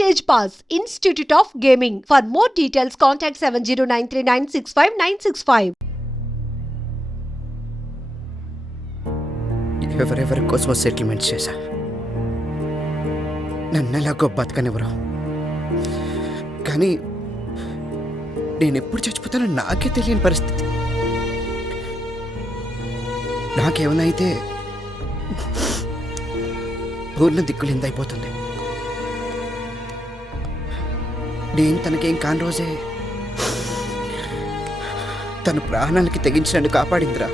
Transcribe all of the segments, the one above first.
Stage Pass, Institute of Gaming. For more details, contact 7093965965. ఎవరెవరి కోసం settlement చేశా, నన్ను ఎలాగో బతకనివ్వరు. కానీ నేను ఎప్పుడు చచ్చిపోతానో నాకే తెలియని పరిస్థితి. నాకేమైనా అయితే పూర్ణ దిక్కులిందైపోతుంది. నేను తనకేం కాని రోజే తన ప్రాణాలకి తెగించినట్టు కాపాడిందిరా.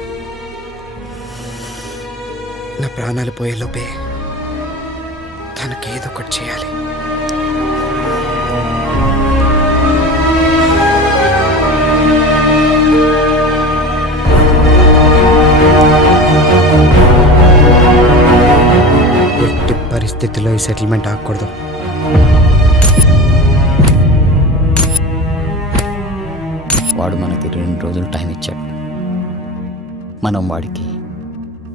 నా ప్రాణాలు పోయేలోపే తనకేదో ఒకటి చేయాలి. ఎట్టి పరిస్థితుల్లో ఈ సెటిల్మెంట్ ఆగకూడదు. వాడు మనకి 2 రోజులు టైం ఇచ్చాడు, మనం వాడికి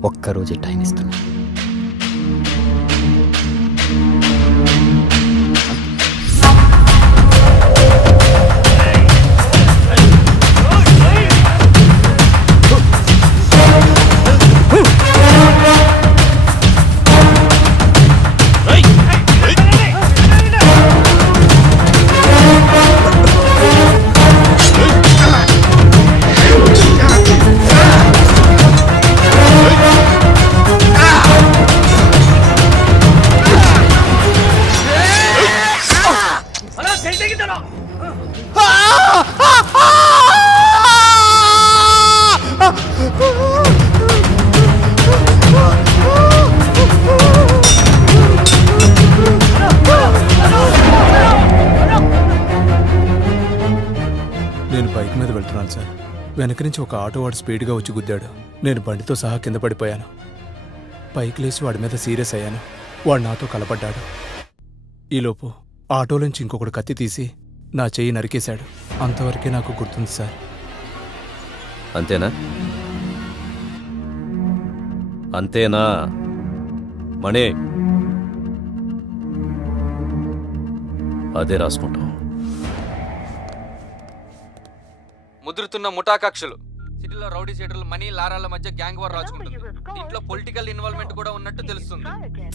ఒక్కరోజే టైం ఇస్తున్నాం. నేను బైక్ మీద వెళ్తున్నాను సార్. వెనక నుంచి ఒక ఆటో వాడు స్పీడ్గా వచ్చి గుద్దాడు. నేను బండితో సహా కింద పడిపోయాను. పైకి లేచి వాడి మీద సీరియస్ అయ్యాను. వాడు నాతో కలపడ్డాడు. ఈలోపు ఆటోలోంచి ఇంకొకడు కత్తి తీసి నా చెయ్యి నరికేశాడు. అంతవరకే నాకు గుర్తుంది సార్. అంతేనా? అంతేనా మణి? అదే రాసుకుంటాం. ముద్రుతున్న ముఠా కక్షలు. సిటీలో రౌడీ షీటర్లు మనీ లారాల మధ్య గ్యాంగ్ వార్ రాచుకుంటుంది. దీంట్లో పొలిటికల్ ఇన్వాల్వ్మెంట్ కూడా ఉన్నట్టు తెలుస్తుంది.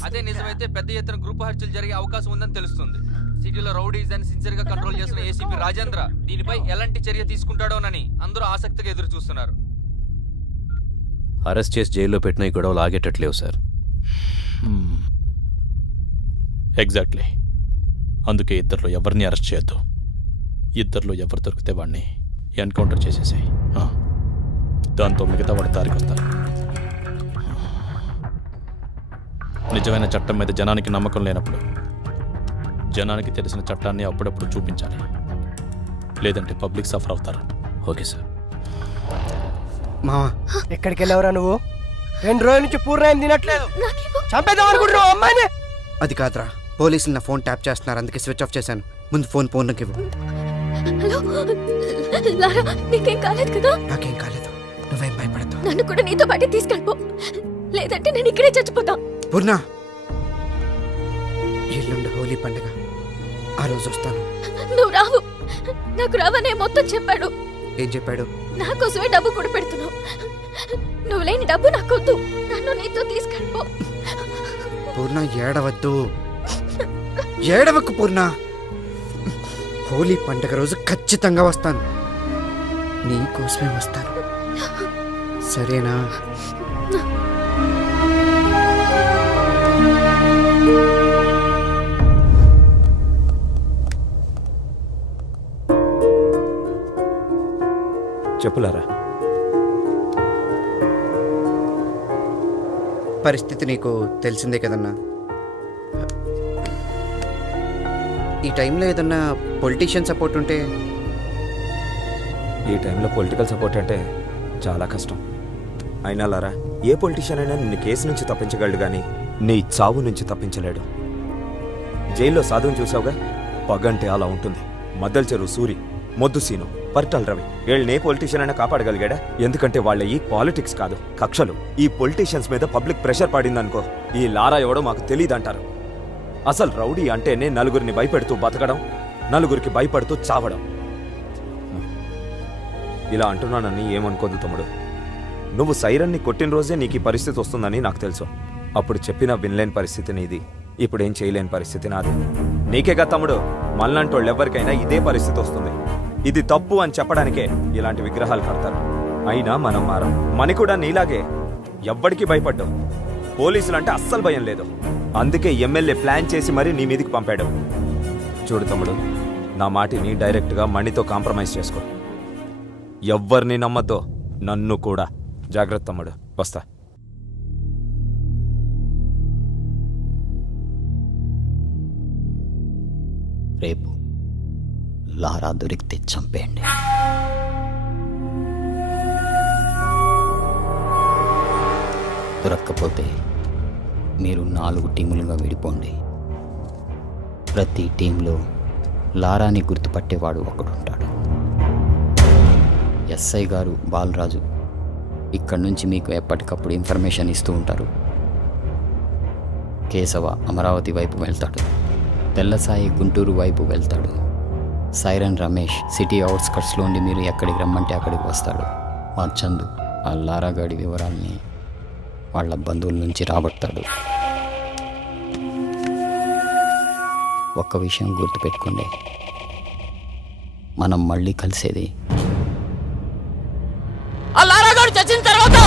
అదే నిజమైతే పెద్ద ఎత్తున గ్రూప్ హత్యలు జరిగే అవకాశం ఉందని తెలుస్తుంది. సిటీలో రౌడీస్ అని సిన్సియర్ గా కంట్రోల్ చేస్తున్న ఏసీపీ రాజేంద్ర దీనిపై ఎలాంటి చర్య తీసుకుంటాడోనని అందరూ ఆసక్తిగా ఎదురు చూస్తున్నారు. అరెస్ట్ చేసి జైల్లో పెట్టిన ఈ గొడవలు ఆగేటట్లేవు సార్. ఎగ్జాక్ట్లీ. అందుకే ఇద్దరిలో ఎవరిని అరెస్ట్ చేయొద్దు. ఇద్దరిలో ఎవరు దొరికితే వాడిని ఎన్కౌంటర్ చేసేసాయి. దాంతో మిగతా వాడు దారికొస్తారు. నిజమైన చట్టం మీద జనానికి నమ్మకం లేనప్పుడు జనానికి తెలిసిన చట్టాన్ని అప్పుడప్పుడు చూపించాలి. లేదంటే పబ్లిక్ సఫర్ అవుతారు. Okay sir. మా ఎక్కడికి వెళ్ళావురా నువ్వు? 2 రోజుల నుంచి పూర్ణాయం తినట్లేదు. చంపేద్దాం అనుకుంటున్నావు అమ్మాయిని? అది కాదురా, పోలీసులు నా ఫోన్ ట్యాప్ చేస్తున్నారు, అందుకే స్విచ్ ఆఫ్ చేశాను. ముందు ఫోన్ పూర్ణకి ఇవ్వు. హలో లారా, నీకేం కాలేదు కదా? నాకేం కాలేదు, నువ్వేం భయపడతావు. నన్ను కూడా నీతో పాటు తీసుకెళ్ళిపో, లేదంటే నేను ఇక్కడే చచ్చిపోతా. పూర్ణ, ఎల్లుండి హోలీ పండుగ, ఆ రోజు వస్తాను. నువ్వు రావు. నాకు రావనే మొత్తం చెప్పాడు. ఏం చెప్పాడు? నా కోసమే డబ్బు కూడా పెడుతున్నావు. నువ్వు లేని డబ్బు నాకొద్దు, నన్ను నీతో తీసుకెళ్ళిపో. పూర్ణ ఏడవద్దు, ఏడవకు పూర్ణ. హోలీ పండుగ రోజు ఖచ్చితంగా వస్తాను, నీ కోసమే వస్తాను, సరేనా? చెప్పులారా. పరిస్థితి నీకు తెలిసిందే కదన్నా. ఈ టైంలో ఏదన్నా పొలిటీషియన్ సపోర్ట్ ఉంటే. ఈ టైంలో పొలిటికల్ సపోర్ట్ అంటే చాలా కష్టం. అయినా లారా, ఏ పొలిటీషియన్ అయినా నిన్ను కేసు నుంచి తప్పించగలడు కానీ నీ చావు నుంచి తప్పించలేడు. జైల్లో సాధువుని చూసావుగా, పగంటే అలా ఉంటుంది. మద్దల్ చెరువు సూరి, మొద్దు సీను, పరిటాల రవి వీళ్ళని ఏ పొలిటీషియన్ అయినా కాపాడగలిగాడా? ఎందుకంటే వాళ్ళ ఈ పాలిటిక్స్ కాదు, కక్షలు. ఈ పొలిటీషియన్స్ మీద పబ్లిక్ ప్రెషర్ పడిందనుకో, ఈ లారా ఎవడో మాకు తెలియదంటారు. అసలు రౌడీ అంటేనే నలుగురిని భయపెడుతూ బతకడం, నలుగురికి భయపడుతూ చావడం. ఇలా అంటున్నానని ఏమనుకోదు తమ్ముడు. నువ్వు సైరన్ని కొట్టిన రోజే నీకు ఈ పరిస్థితి వస్తుందని నాకు తెలుసు. అప్పుడు చెప్పినా వినలేని పరిస్థితి నీది, ఇప్పుడేం చేయలేని పరిస్థితి నాది. నీకేగా తమ్ముడు, మళ్ళంటోళ్ళు ఎవరికైనా ఇదే పరిస్థితి వస్తుంది. ఇది తప్పు అని చెప్పడానికే ఇలాంటి విగ్రహాలు కడతారు. అయినా మనం మారం. మని కూడా నీలాగే ఎవ్వడికి భయపడ్డావు. పోలీసులంటే అస్సలు భయం లేదు. అందుకే ఎమ్మెల్యే ప్లాన్ చేసి మరీ నీ మీదికి పంపాడు. చూడు తమ్ముడు, నా మాటిని డైరెక్ట్గా మణితో కాంప్రమైజ్ చేసుకో. ఎవ్వరిని నమ్మద్దో, నన్ను కూడా. జాగ్రత్త తమ్ముడు, వస్తా. రేపు లారా దొరికితే చంపేయండి. దొరక్కపోతే మీరు 4 టీములుగా విడిపోండి. ప్రతి టీంలో లారాని గుర్తుపట్టేవాడు ఒకడుంటాడు. ఎస్ఐ గారు బాలరాజు ఇక్కడి నుంచి మీకు ఎప్పటికప్పుడు ఇన్ఫర్మేషన్ ఇస్తూ ఉంటారు. కేశవ అమరావతి వైపు వెళ్తాడు. తెల్లసాయి గుంటూరు వైపు వెళ్తాడు. సైరన్ రమేష్ సిటీ అవుట్స్కట్స్లో ఉండి మీరు ఎక్కడికి రమ్మంటే అక్కడికి వస్తాడు. మా చందు ఆ లారాగాడి వివరాల్ని వాళ్ళ బంధువుల నుంచి రాబడతాడు. ఒక్క విషయం గుర్తుపెట్టుకోండి, మనం మళ్ళీ కలిసేది ఆ లారాగాడు చచ్చిన తర్వాత.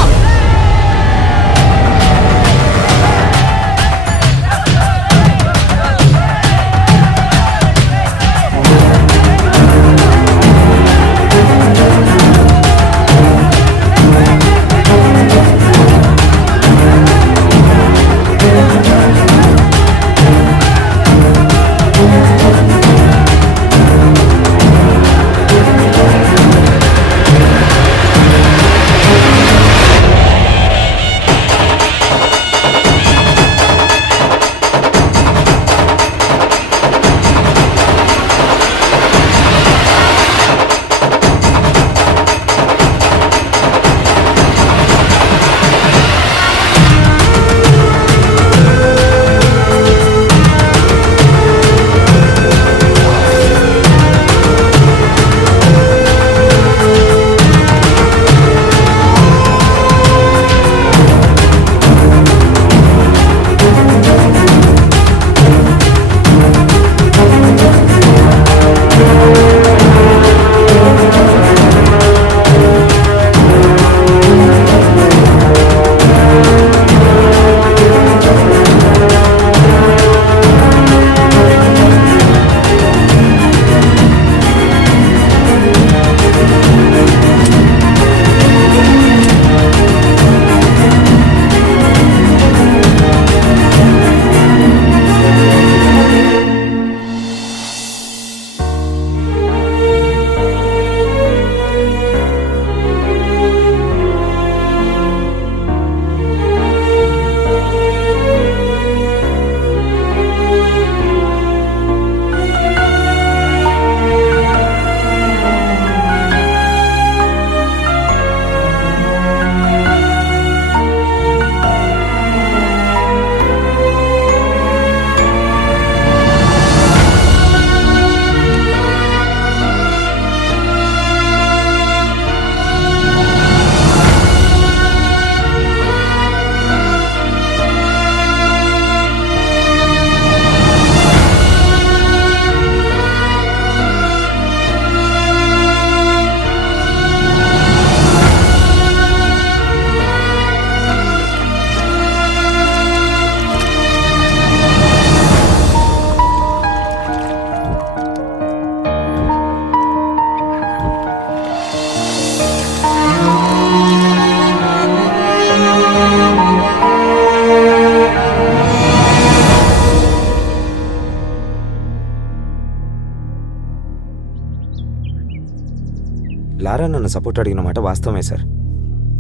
లారా నన్ను సపోర్ట్ అడిగిన మాట వాస్తవమే సార్.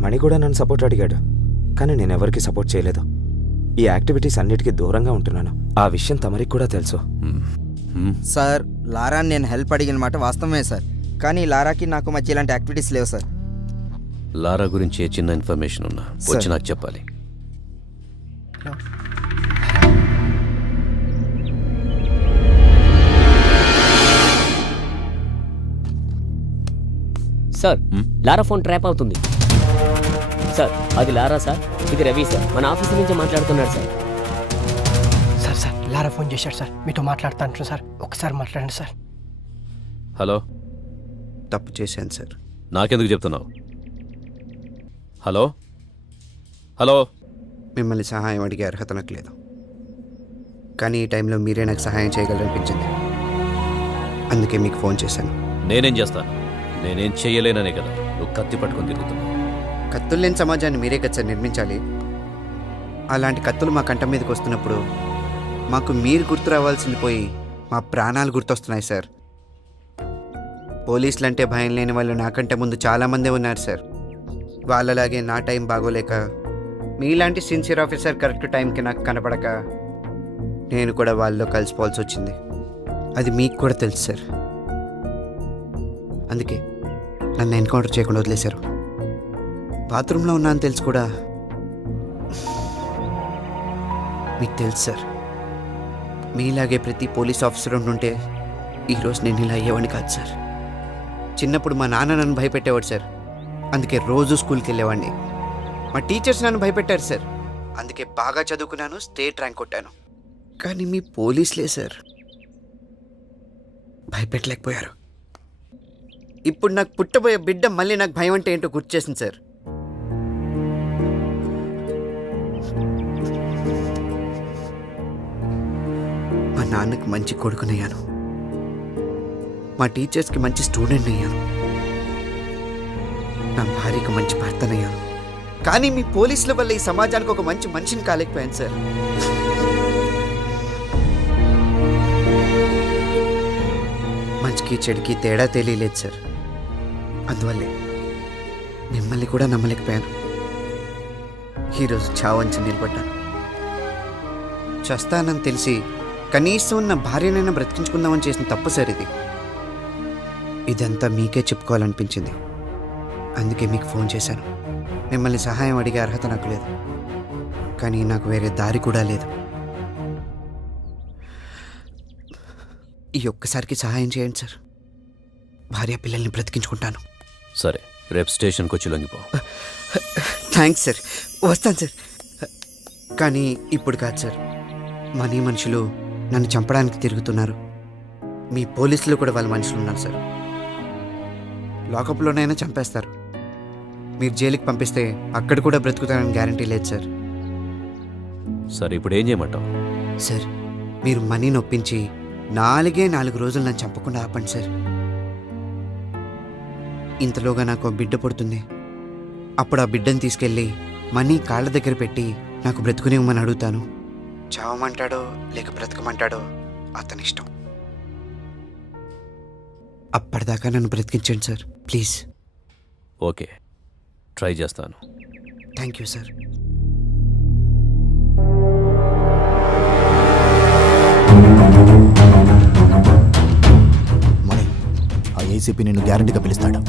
మణి కూడా నన్ను సపోర్ట్ అడిగాడు, కానీ నేను ఎవరికి సపోర్ట్ చేయలేదు. ఈ యాక్టివిటీస్ అన్నిటికీ దూరంగా ఉంటున్నాను. ఆ విషయం తమరికి కూడా తెలుసు. సార్, లారాని నేను హెల్ప్ అడిగిన మాట వాస్తవమే సార్, కానీ లారాకి నాకు మధ్య ఇలాంటి యాక్టివిటీస్ లేవు సార్. లారా గురించి ఏ చిన్న ఇన్ఫర్మేషన్ ఉన్నా వచ్చి నాకు చెప్పాలి. సార్ హ్మ్? లారా ఫోన్ ట్రాప్ అవుతుంది సార్. అది లారా సార్, ఇది రవి సార్, మన ఆఫీస్ నుంచి మాట్లాడుతున్నాడు సార్. సార్ సార్ లారా ఫోన్ చేశాడు సార్, మీతో మాట్లాడుతాను సార్, ఒకసారి మాట్లాడండి సార్. హలో, తప్పు చేశాను సార్. నాకెందుకు చెప్తున్నావు? హలో హలో, మిమ్మల్ని సహాయం అడిగే అర్హత నాకు లేదు, కానీ ఈ టైంలో మీరే నాకు సహాయం చేయగలరనిపించింది, అందుకే మీకు ఫోన్ చేశాను. నేనేం చేస్తాను? నేనేం చెయ్యలేననే కదా నువ్వు కత్తి పట్టుకొని తిరుగుతున్నావు. కత్తులు లేని సమాజాన్ని మీరే కదా సార్ నిర్మించాలి. అలాంటి కత్తులు మా కంఠం మీదకి వస్తున్నప్పుడు మాకు మీరు గుర్తు రావాల్సింది పోయి మా ప్రాణాలు గుర్తొస్తున్నాయి సార్. పోలీసులు అంటే భయం లేని వాళ్ళు నాకంటే ముందు చాలామందే ఉన్నారు సార్. వాళ్ళలాగే నా టైం బాగోలేక మీలాంటి సిన్సియర్ ఆఫీసర్ కరెక్ట్ టైంకి నాకు కనపడక నేను కూడా వాళ్ళలో కలిసిపోవాల్సి వచ్చింది. అది మీకు కూడా తెలుసు సార్. అందుకే నన్ను ఎన్కౌంటర్ చేయకుండా వదిలేశారు. బాత్రూంలో ఉన్నా అని తెలుసు కూడా మీకు తెలుసు సార్. మీలాగే ప్రతి పోలీస్ ఆఫీసర్ ఉంటుంటే ఈరోజు నేను ఇలా అయ్యేవాడిని కాదు సార్. చిన్నప్పుడు మా నాన్న నన్ను భయపెట్టేవాడు సార్, అందుకే రోజు స్కూల్కి వెళ్ళేవాడిని. మా టీచర్స్ నన్ను భయపెట్టారు సార్, అందుకే బాగా చదువుకున్నాను, స్టేట్ ర్యాంక్ కొట్టాను. కానీ మీ పోలీసులే సార్ భయపెట్టలేకపోయారు. ఇప్పుడు నాకు పుట్టబోయే బిడ్డ మళ్ళీ నాకు భయం అంటే ఏంటో గుర్తు చేసింది సార్. మా నాన్నకి మంచి కొడుకునయ్యాను, మా టీచర్స్కి మంచి స్టూడెంట్ అయ్యాను, నా భార్యకు మంచి భర్తనయ్యాను. కానీ మీ పోలీసుల వల్ల ఈ సమాజానికి ఒక మంచి మనిషిని కాలేకపోయాను సార్. మంచికి చెడుకి తేడా తెలియలేదు సార్. అందువల్లే మిమ్మల్ని కూడా నమ్మలేకపోయాను. ఈరోజు చావంచి నిలబడ్డాను. చస్తానని తెలిసి కనీసం నా భార్యనైనా బ్రతికించుకుందామని చేసిన తప్పు సార్ ఇది. ఇదంతా మీకే చెప్పుకోవాలనిపించింది, అందుకే మీకు ఫోన్ చేశాను. మిమ్మల్ని సహాయం అడిగే అర్హత నాకు లేదు, కానీ నాకు వేరే దారి కూడా లేదు. ఈ ఒక్కసారికి సహాయం చేయండి సార్. భార్య పిల్లల్ని బ్రతికించుకుంటాను. సరే, రేపు స్టేషన్కి వచ్చి లొంగిపో. థ్యాంక్స్ సార్, వస్తాను సార్. కానీ ఇప్పుడు కాదు సార్. మనీ మనుషులు నన్ను చంపడానికి తిరుగుతున్నారు. మీ పోలీసులు కూడా వాళ్ళ మనుషులు ఉన్నారు సార్. లాకప్లోనైనా చంపేస్తారు. మీరు జైలుకి పంపిస్తే అక్కడ కూడా బ్రతుకుతానని గ్యారంటీ లేదు సార్. సరే, ఇప్పుడు ఏం చేయమంటావు? సార్, మీరు మనీ నొప్పించి 4 రోజులు నన్ను చంపకుండా ఆపండి సార్. ఇంతలోగా నాకు ఒక బిడ్డ పుడుతుంది. అప్పుడు ఆ బిడ్డను తీసుకెళ్ళి మనీ కాళ్ళ దగ్గర పెట్టి నాకు బ్రతుకునివ్వమని అడుగుతాను. చావమంటాడో లేక బ్రతకమంటాడో అతని ఇష్టం. అప్పటిదాకా నన్ను బ్రతికించండి సార్, ప్లీజ్. ఓకే, ట్రై చేస్తాను. Thank you sir. మణి, ఆ ఏసీపీ నిన్ను గ్యారంటీగా పిలుస్తాడు.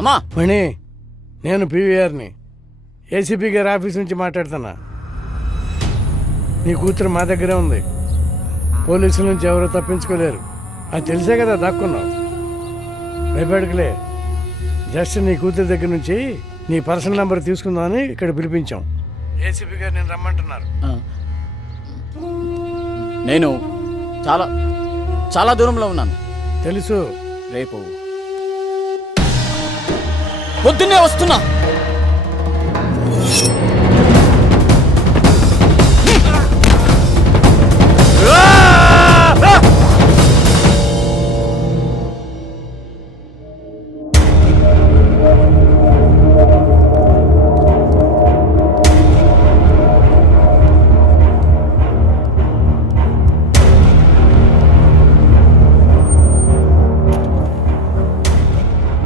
అమ్మా మణి, నేను పీవీఆర్ని, ఏసీపీ గారి ఆఫీస్ నుంచి మాట్లాడుతున్నా. నీ కూతురు మా దగ్గరే ఉంది. పోలీసుల నుంచి ఎవరో తప్పించుకోలేరు. అది తెలిసే కదా దాక్కున్నావు. భయపడకలే. జస్ట్ నీ కూతురు దగ్గర నుంచి నీ పర్సనల్ నెంబర్ తీసుకుందామని ఇక్కడ పిలిపించాం. ఏసీపీ గారు నేను రమ్మంటున్నారు. నేను చాలా చాలా దూరంలో ఉన్నాను. తెలుసు. రేపు పొద్దున్నే వస్తున్నా.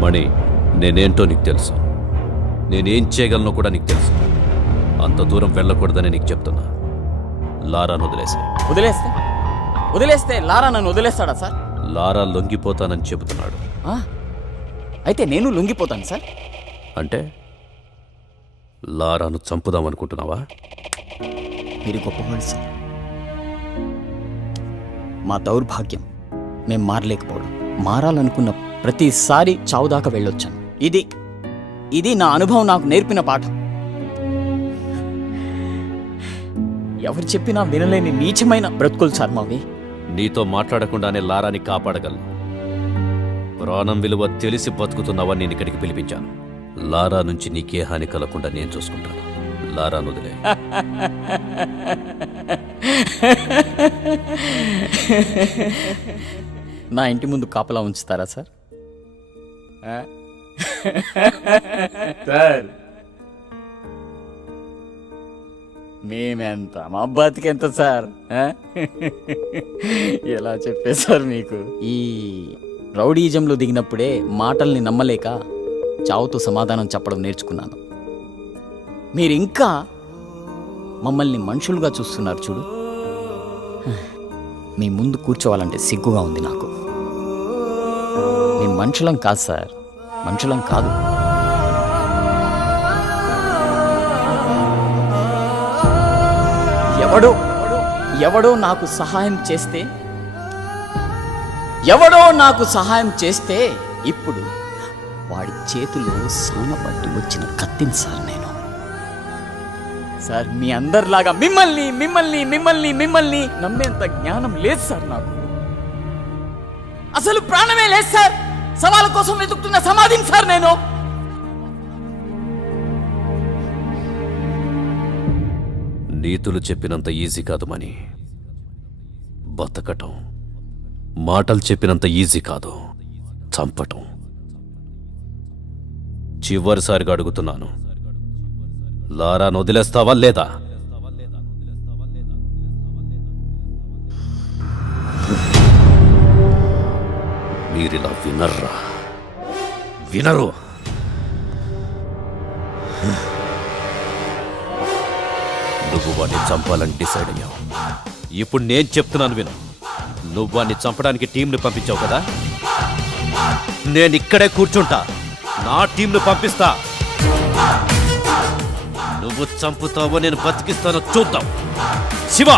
మణి, నేనేంటో నీకు తెలుసు, నేనేం చేయగలనో కూడా నీకు తెలుసు. అంత దూరం వెళ్ళకూడదని నీకు చెప్తున్నా. లారాను వదిలేస్తే లారా నన్ను వదిలేస్తాడా సార్? లారా లొంగిపోతానని చెబుతున్నాడు. అయితే నేను లొంగిపోతాను సార్. అంటే లారాను చంపుదామనుకుంటున్నావా? మీరు గొప్పవాళ్ళు సార్. మా దౌర్భాగ్యం మేం మారలేకపోవడం. మారాలనుకున్న ప్రతిసారి చావు దాకా వెళ్ళొచ్చాను. ఇది నా అనుభవం నాకు నేర్పిన పాఠం. ఎవరు చెప్పినా వినలేని నీచమైన బ్రతుకులు సార్ మావి. నీతో మాట్లాడకుండానే లారాని కాపాడగలను. ప్రాణం విలువ తెలిసి బతుకుతున్నావని నేను ఇక్కడికి పిలిపించాను. లారా నుంచి నీకే హాని కలగకుండా నేను చూసుకుంటాను. లారాను వదిలే. నా ఇంటి ముందు కాపలా ఉంచుతారా సార్? సార్ మేమెంత మా బతికెంత సార్? ఎలా చెప్పేశారు మీకు? ఈ రౌడీజంలో దిగినప్పుడే మాటల్ని నమ్మలేక చావుతో సమాధానం చెప్పడం నేర్చుకున్నాను. మీరింకా మమ్మల్ని మనుషులుగా చూస్తున్నారు చూడు. మీ ముందు కూర్చోవాలంటే సిగ్గుగా ఉంది నాకు. మేము మనుషులం కాదు సార్, మనుషులం కాదు. ఎవడో నాకు సహాయం చేస్తే ఇప్పుడు వాడి చేతిలో సానపట్టి వచ్చిన కత్తిని సార్ నేను. సార్ మీ అందరిలాగా మిమ్మల్ని నమ్మేంత జ్ఞానం లేదు సార్ నాకు. అసలు ప్రాణమే లేదు సార్. సవాళ్ళ కోసం వెతుకుతున్న సమాధిని సార్ నేను. నీతులు చెప్పినంత ఈజీ కాదు మని. బతకటం మాటలు చెప్పినంత ఈజీ కాదు, చంపటం. చివరిసారిగా అడుగుతున్నాను, లారాను వదిలేస్తావా లేదా? మీరిలా వినరు. నువ్వు వాడిని చంపాలని డిసైడ్ అయ్యావు. ఇప్పుడు నేను చెప్తున్నాను విను. నువ్వు వాడిని చంపడానికి టీంని పంపించావు కదా, నేను ఇక్కడే కూర్చుంటా, నా టీంను పంపిస్తా. నువ్వు చంపుతావో నేను బతికిస్తానో చూద్దాం. శివ,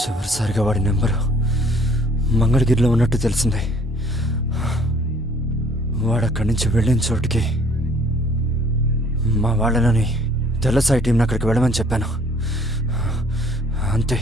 చివరిసారిగా వాడి నెంబరు మంగళగిరిలో ఉన్నట్టు తెలిసింది. వాడు అక్కడి నుంచి వెళ్ళిన చోటుకి మా వాళ్ళని తెల్లసాయి టీంని అక్కడికి వెళ్ళమని చెప్పాను. అంతే.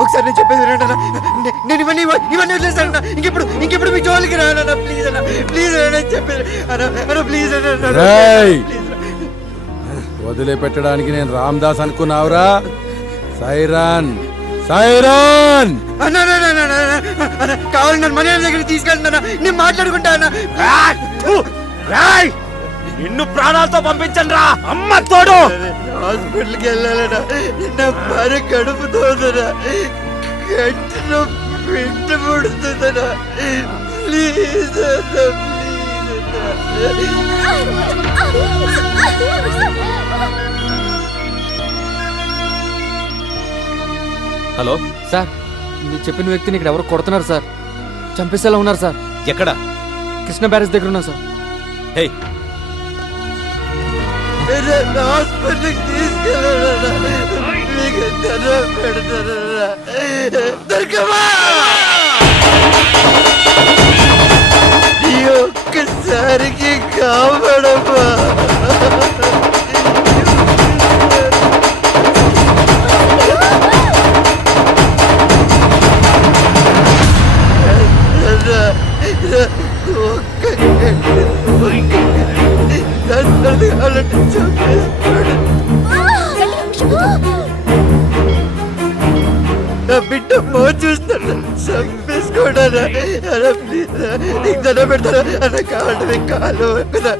ఒకసారి నేను చెప్పేది వినండి అన్న. నేను ఇవన్నీ వదిలేస్తాను. ఇంకెప్పుడు మీ జోలికి రానన్నా. ప్లీజ్ అన్న, ప్లీజ్ అన్న, చెప్పేది అన్న, ప్లీజ్ అన్న. వదిలిపెట్టడానికి నేను రామ్దాస్ అనుకున్నావురా? సైరన్ సైరన్ కావాలి నన్ను మన దగ్గరికి తీసుకెళ్తున్నా. నేను మాట్లాడుకుంటా అన్న. నిన్ను ప్రాణాలతో పంపించండి రా అమ్మ తోడు. హాస్పిటల్కి వెళ్ళాలన్నా. నా భార్య కడుపుతోందనా, గట్టిలో పెంట పుడుతుందనా. ప్లీజ్ అన్న, ప్లీజ్ హలో సార్, మీరు చెప్పిన వ్యక్తిని ఇక్కడ ఎవరు కొడుతున్నారు సార్. చంపేసేలా ఉన్నారు సార్. ఎక్కడ? కృష్ణ బ్యారేజ్ దగ్గర ఉన్నా సార్. హే, హాస్పిటల్కి తీసుకెళ్ళాలన్నా. మీకు దండం పెడతానన్నా. దొరకమా ఈ ఒక్కసారికి కాపాడమ్మా. బిడ్డ మో చూస్తాను చంపేసుకోడా. ప్లీజ్ నీకు దండం పెడతారా అన్న. కావాలంటే కాలు కదా.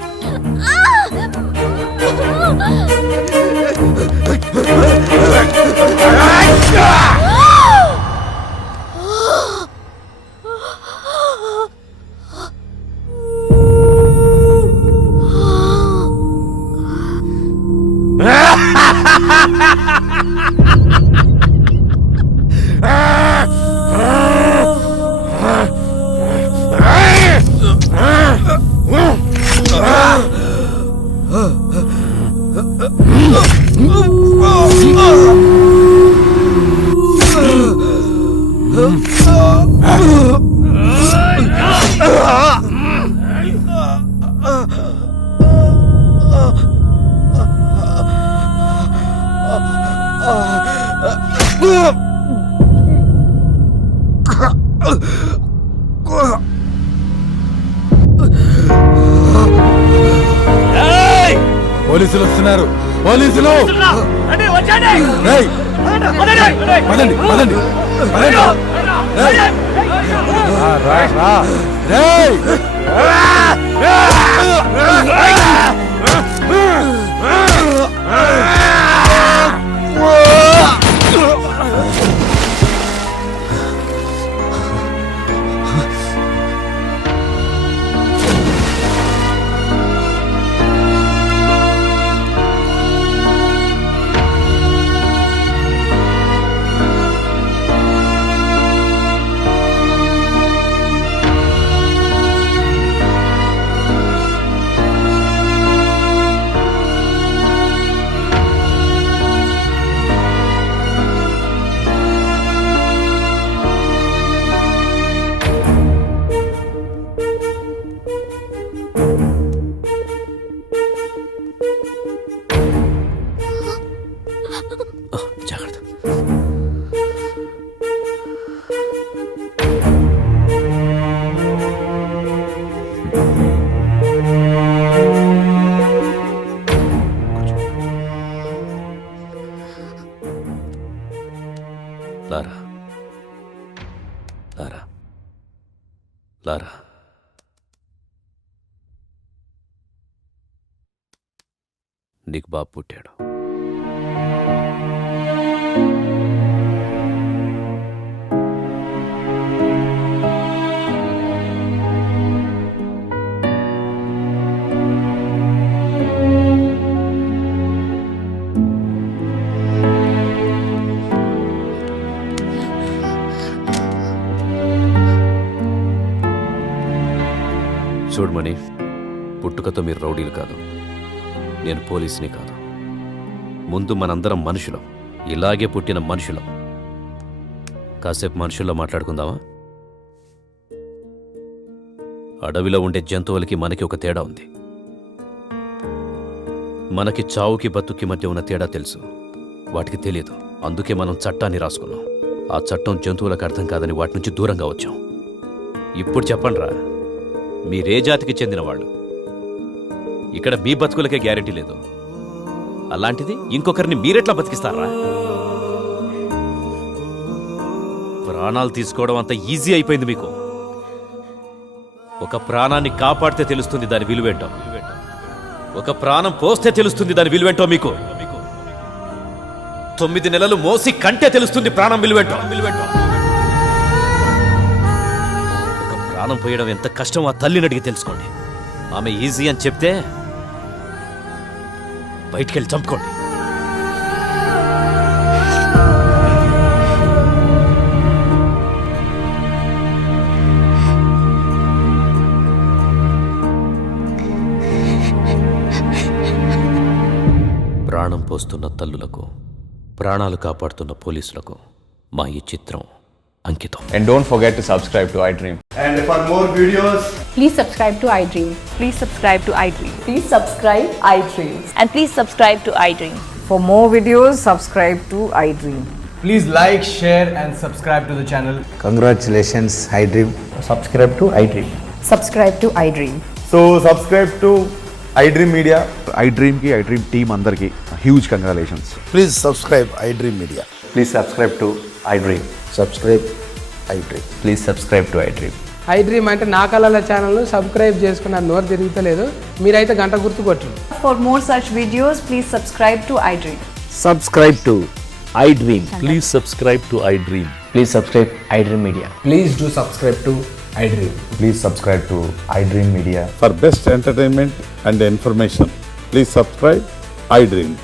పోలీసులు వస్తున్నారు. పోలీసులు రేయ్, పదండి పదండి పదండి. రా, రా, రా. రేయ్. జాగ్రత్త. లారా, లారా, లారా. నీకు బాబు పుట్టాడు. చూడమని, పుట్టుకతో మీరు రౌడీలు కాదు, నేను పోలీసుని కాదు. ముందు మనందరం మనుషులం, ఇలాగే పుట్టిన మనుషులం. కాసేపు మనుషుల్లో మాట్లాడుకుందామా? అడవిలో ఉండే జంతువులకి మనకి ఒక తేడా ఉంది. మనకి చావుకి బతుక్కి మధ్య ఉన్న తేడా తెలుసు, వాటికి తెలియదు. అందుకే మనం చట్టాన్ని రాసుకున్నాం. ఆ చట్టం జంతువులకు అర్థం కాదని వాటి నుంచి దూరంగా వచ్చాం. ఇప్పుడు చెప్పండిరా, మీరే జాతికి చెందిన వాళ్ళు? ఇక్కడ మీ బతుకులకే గ్యారెంటీ లేదు, అలాంటిది ఇంకొకరిని మీరెట్లా బతికిస్తారా? ప్రాణాలు తీసుకోవడం అంత ఈజీ అయిపోయింది మీకు. ఒక ప్రాణాన్ని కాపాడితే తెలుస్తుంది దాని విలువేంటో, ఒక ప్రాణం పోస్తే తెలుస్తుంది దాని విలువేంటో మీకు. 9 నెలలు మోసి కంటే తెలుస్తుంది ప్రాణం విలువేంటో. ఒక ప్రాణం పోయడం ఎంత కష్టం ఆ తల్లిని అడిగి తెలుసుకోండి. ఆమె ఈజీ అని చెప్తే బయటికెళ్ళి చంపుకోండి. ప్రాణం పోస్తున్న తల్లులకు, ప్రాణాలు కాపాడుతున్న పోలీసులకు మా ఈ చిత్రం అంకితం. And don't forget to subscribe to iDream. And for more videos, Please subscribe to iDream. Please subscribe to iDream. Please subscribe iDream. And please subscribe to iDream. For more videos, subscribe to iDream. Please like, share, and subscribe to the channel. congratulations, iDream. Subscribe to iDream. Subscribe to iDream. So subscribe to iDream Media. iDream ki iDream team andarki huge congratulations. Please subscribe iDream Media. Please subscribe to iDream. Subscribe iDream. Please subscribe to iDream. iDream అంటే నా కళల channel subscribe చేసుకున్న నోరు తిరుగుతలేదు. మీరైతే గంట గుర్తు కొట్టండి. For more such videos, please subscribe to iDream. Subscribe to iDream. Please subscribe to iDream. Please subscribe iDream Media. Please do subscribe to iDream. Please subscribe to iDream Media. For best entertainment and information, please subscribe iDream.